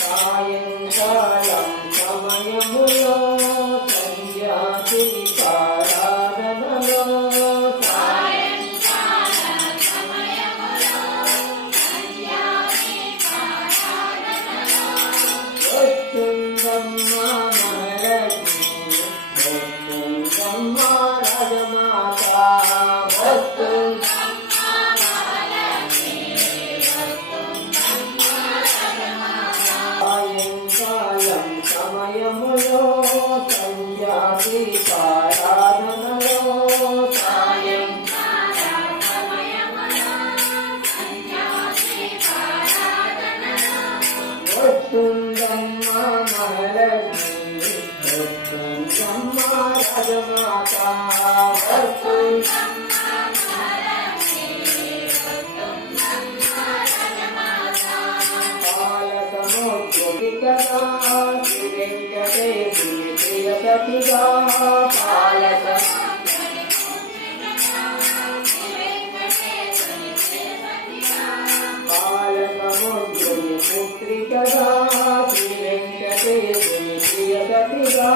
సాయంకాలం సమయములో సంధ్యాదీపారాధనలో వస్తుందమ్మ మహాలక్ష్మి, వస్తుందమ్మ రాజమాత, సాయంకాలం సమయములో సంధ్యాదీపారాధనలో వస్తుందమ్మ మహాలక్ష్మి, వస్తుందమ్మ రాజమాత, పాలకమోద్యోగికగా శ్రీ వెంకటేశుని ప్రియసతిగా పాలకమోద్యోగి పుత్రికగా శ్రీ వెంకటేశుని ప్రియసతిగా